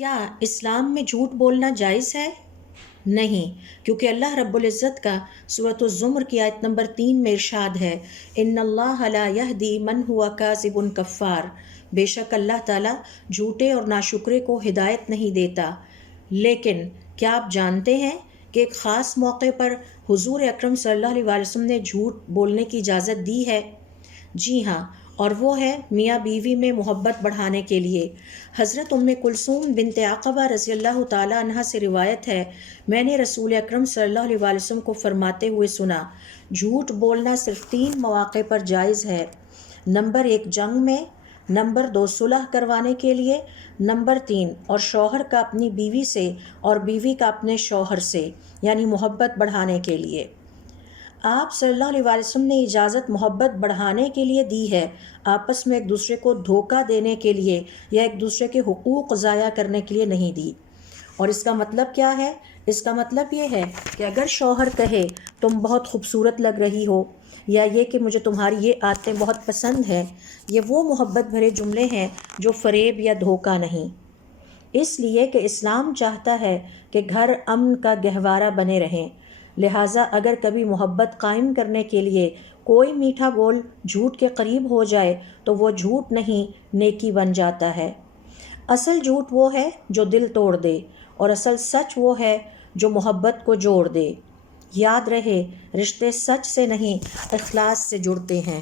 کیا اسلام میں جھوٹ بولنا جائز ہے؟ نہیں، کیونکہ اللہ رب العزت کا سورۃ الزمر کی آیت نمبر 3 میں ارشاد ہے، ان اللہ لا یہدی من ہوا کاذب کفار، بے شک اللہ تعالیٰ جھوٹے اور ناشکرے کو ہدایت نہیں دیتا۔ لیکن کیا آپ جانتے ہیں کہ ایک خاص موقع پر حضور اکرم صلی اللہ علیہ وسلم نے جھوٹ بولنے کی اجازت دی ہے؟ جی ہاں، اور وہ ہے میاں بیوی میں محبت بڑھانے کے لیے۔ حضرت ام کلثوم بنت عقبہ رضی اللہ تعالی عنہا سے روایت ہے، میں نے رسول اکرم صلی اللہ علیہ وسلم کو فرماتے ہوئے سنا، جھوٹ بولنا صرف 3 مواقع پر جائز ہے۔ نمبر 1 جنگ میں، نمبر 2 صلح کروانے کے لیے، نمبر 3 اور شوہر کا اپنی بیوی سے اور بیوی کا اپنے شوہر سے، یعنی محبت بڑھانے کے لیے۔ آپ صلی اللہ علیہ وسلم نے اجازت محبت بڑھانے کے لیے دی ہے، آپس میں ایک دوسرے کو دھوکہ دینے کے لیے یا ایک دوسرے کے حقوق ضائع کرنے کے لیے نہیں دی۔ اور اس کا مطلب کیا ہے؟ اس کا مطلب یہ ہے کہ اگر شوہر کہے تم بہت خوبصورت لگ رہی ہو، یا یہ کہ مجھے تمہاری یہ عادتیں بہت پسند ہیں، یہ وہ محبت بھرے جملے ہیں جو فریب یا دھوکہ نہیں۔ اس لیے کہ اسلام چاہتا ہے کہ گھر امن کا گہوارہ بنے رہیں، لہٰذا اگر کبھی محبت قائم کرنے کے لیے کوئی میٹھا بول جھوٹ کے قریب ہو جائے تو وہ جھوٹ نہیں نیکی بن جاتا ہے۔ اصل جھوٹ وہ ہے جو دل توڑ دے، اور اصل سچ وہ ہے جو محبت کو جوڑ دے۔ یاد رہے، رشتے سچ سے نہیں اخلاص سے جڑتے ہیں۔